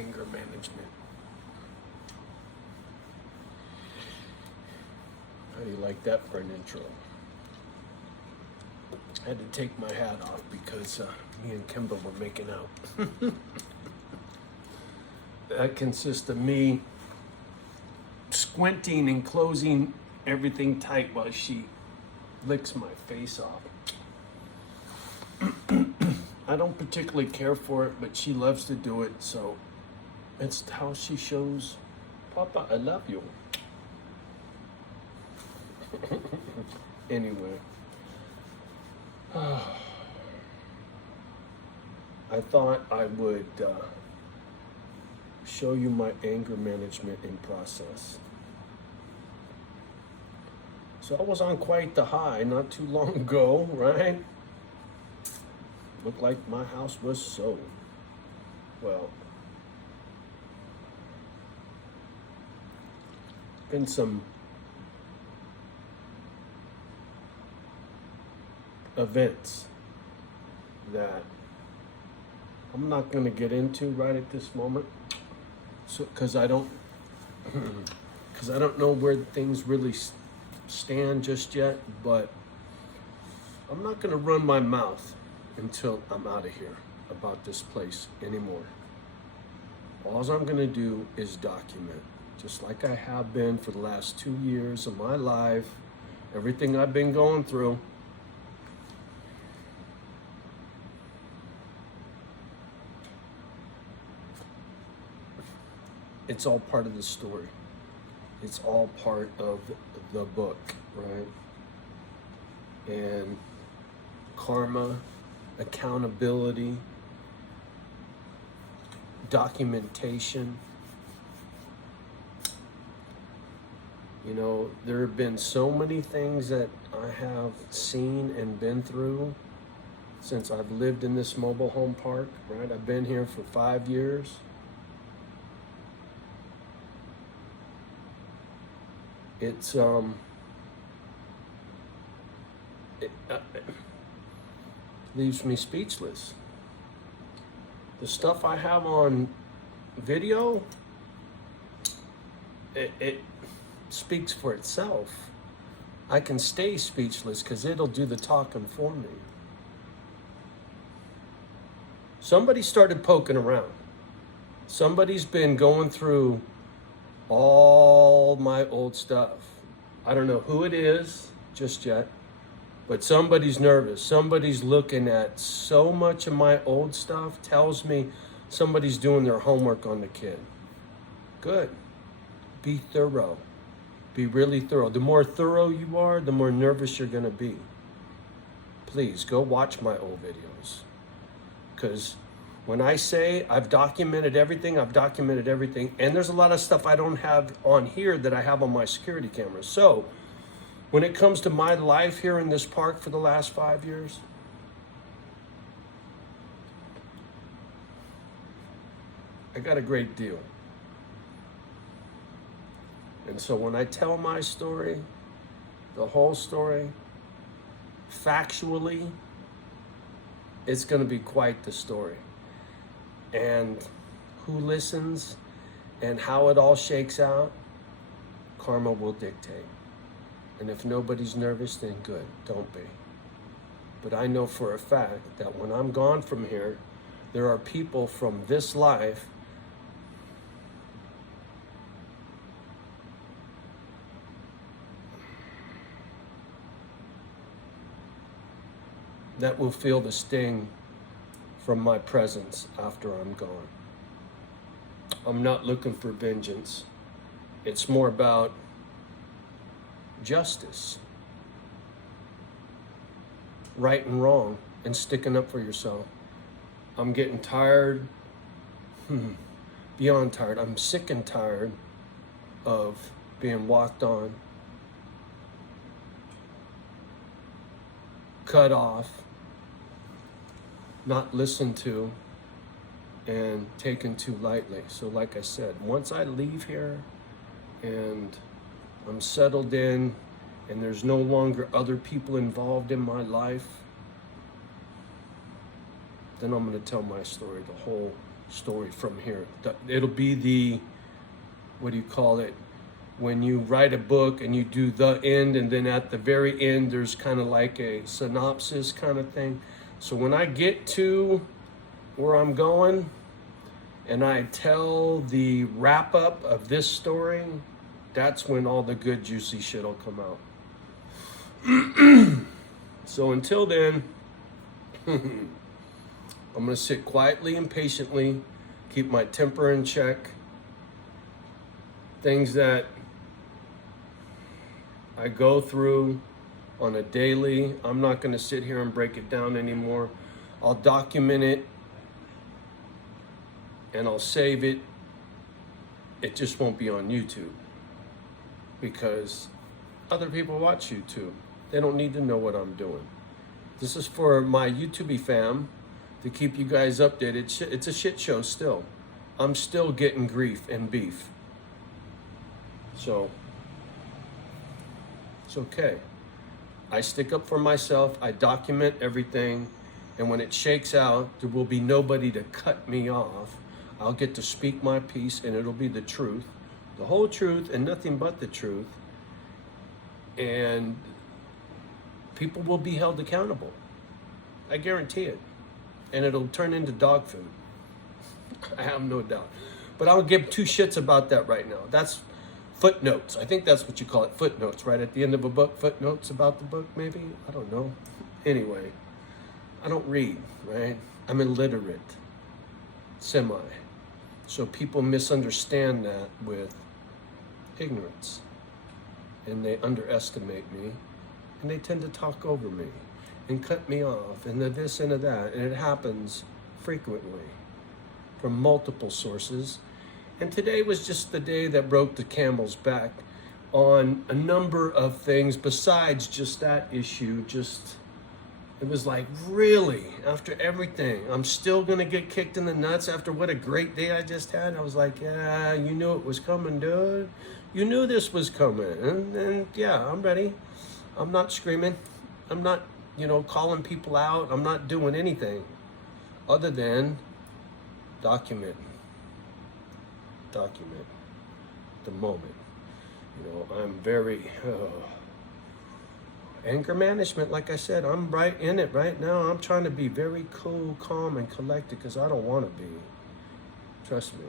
anger management. How do you like that for an intro? I had to take my hat off because me and Kimba were making out. That consists of me squinting and closing everything tight while she licks my face off. I don't particularly care for it, but she loves to do it, so it's how she shows, Papa, I love you. Anyway, I thought I would show you my anger management in process. So I was on quite the high not too long ago, right? Looked like my house was sold. Well, been some events that I'm not going to get into right at this moment, so because I don't know where things really stand just yet. But I'm not going to run my mouth until I'm out of here about this place anymore. All I'm going to do is document, just like I have been for the last 2 years of my life, everything I've been going through. It's all part of the story. It's all part of the book, right? And karma, accountability, documentation. You know, there have been so many things that I have seen and been through since I've lived in this mobile home park, right? I've been here for 5 years. It's it leaves me speechless. The stuff I have on video, it speaks for itself. I can stay speechless because it'll do the talking for me. Somebody started poking around. Somebody's been going through all my old stuff. I don't know who it is just yet, but somebody's nervous. Somebody's looking at so much of my old stuff, tells me somebody's doing their homework on the kid. Good. Be thorough. Be really thorough. The more thorough you are, the more nervous you're going to be. Please go watch my old videos. Because when I say I've documented everything, I've documented everything. And there's a lot of stuff I don't have on here that I have on my security cameras. So when it comes to my life here in this park for the last 5 years, I got a great deal. And so when I tell my story, the whole story, factually, it's going to be quite the story. And who listens and how it all shakes out, karma will dictate. And if nobody's nervous, then good, don't be. But I know for a fact that when I'm gone from here, there are people from this life that will feel the sting from my presence after I'm gone. I'm not looking for vengeance. It's more about justice, right and wrong, and sticking up for yourself. I'm getting tired, beyond tired. I'm sick and tired of being walked on, cut off, not listened to, and taken too lightly. So like I said, once I leave here and I'm settled in and there's no longer other people involved in my life, then I'm going to tell my story, the whole story from here. It'll be the, what do you call it? When you write a book and you do the end, and then at the very end, there's kind of like a synopsis kind of thing. So when I get to where I'm going and I tell the wrap up of this story, that's when all the good juicy shit will come out. So until then, I'm gonna sit quietly and patiently, keep my temper in check. Things that I go through on a daily, I'm not gonna sit here and break it down anymore. I'll document it and I'll save it. It just won't be on YouTube because other people watch YouTube. They don't need to know what I'm doing. This is for my YouTube fam to keep you guys updated. It's a shit show still. I'm still getting grief and beef. So, it's okay. I stick up for myself. I document everything. And when it shakes out, there will be nobody to cut me off. I'll get to speak my piece and it'll be the truth. The whole truth and nothing but the truth. And people will be held accountable. I guarantee it. And it'll turn into dog food. I have no doubt. But I don't give two shits about that right now. That's footnotes. I think that's what you call it, footnotes, right? At the end of a book, footnotes about the book, maybe? I don't know. Anyway, I don't read, right? I'm illiterate. Semi. So people misunderstand that with ignorance. And they underestimate me. And they tend to talk over me and cut me off and the this and the that. And it happens frequently from multiple sources. And today was just the day that broke the camel's back on a number of things besides just that issue. It was like, really, after everything, I'm still gonna get kicked in the nuts after what a great day I just had. I was like, yeah, you knew it was coming, dude. You knew this was coming. And yeah, I'm ready. I'm not screaming. I'm not, calling people out. I'm not doing anything other than document the moment. I'm very anger management. Like I said, I'm right in it right now. I'm trying to be very cool, calm, and collected because I don't want to be. Trust me.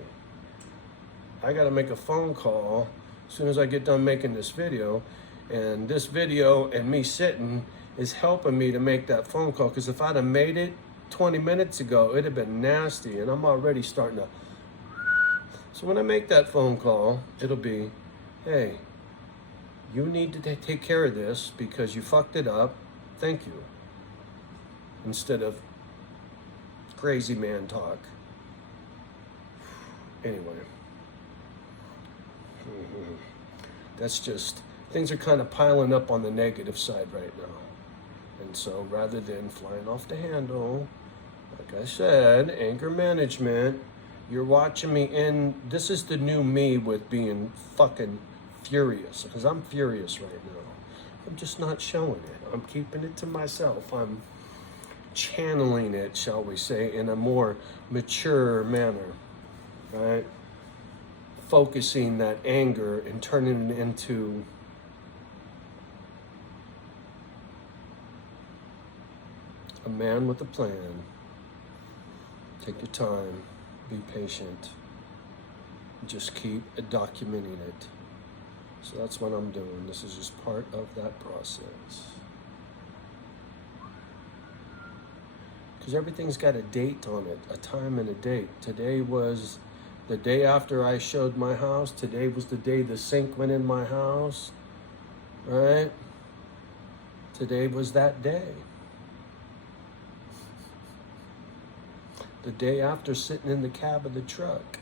I got to make a phone call as soon as I get done making this video. And this video and me sitting is helping me to make that phone call, because if I'd have made it 20 minutes ago, it'd have been nasty, and I'm already starting to. So when I make that phone call, it'll be, hey, you need to take care of this because you fucked it up. Thank you. Instead of crazy man talk. Anyway. That's just, things are kind of piling up on the negative side right now. And so rather than flying off the handle, like I said, anger management, you're watching me, and this is the new me with being fucking furious, because I'm furious right now. I'm just not showing it. I'm keeping it to myself. I'm channeling it, shall we say, in a more mature manner, right? Focusing that anger and turning it into a man with a plan. Take your time, be patient, just keep documenting it. So that's what I'm doing. This is just part of that process. Because everything's got a date on it, a time and a date. Today was the day after I showed my house. Today was the day the sink went in my house, right? Today was that day. The day after sitting in the cab of the truck.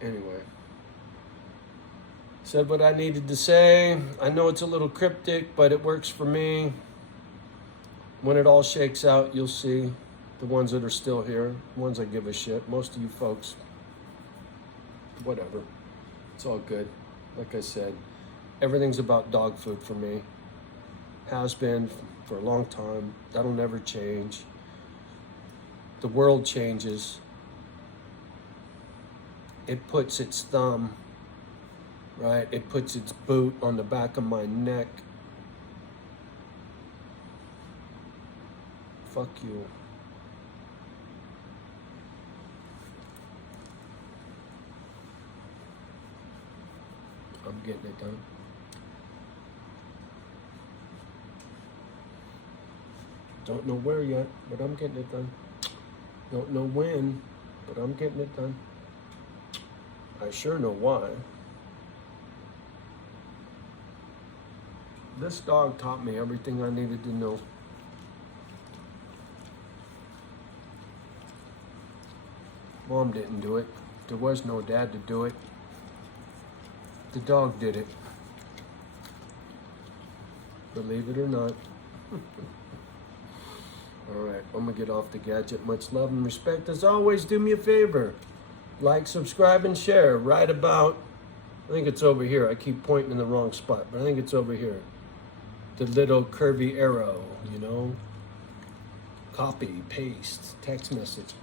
Anyway. Said what I needed to say. I know it's a little cryptic, but it works for me. When it all shakes out, you'll see the ones that are still here, the ones that give a shit. Most of you folks, whatever. It's all good. Like I said, everything's about dog food for me. Has been for a long time. That'll never change. the world changes, it puts its thumb, right? It puts its boot on the back of my neck. Fuck you. I'm getting it done. Don't know where yet, but I'm getting it done. Don't know when, but I'm getting it done. I sure know why. This dog taught me everything I needed to know. Mom didn't do it. There was no dad to do it. The dog did it. Believe it or not. All right, I'm gonna get off the gadget. Much love and respect. As always, do me a favor. Like, subscribe, and share right about, I think it's over here. I keep pointing in the wrong spot, but I think it's over here. The little curvy arrow, you know? Copy, paste, text message.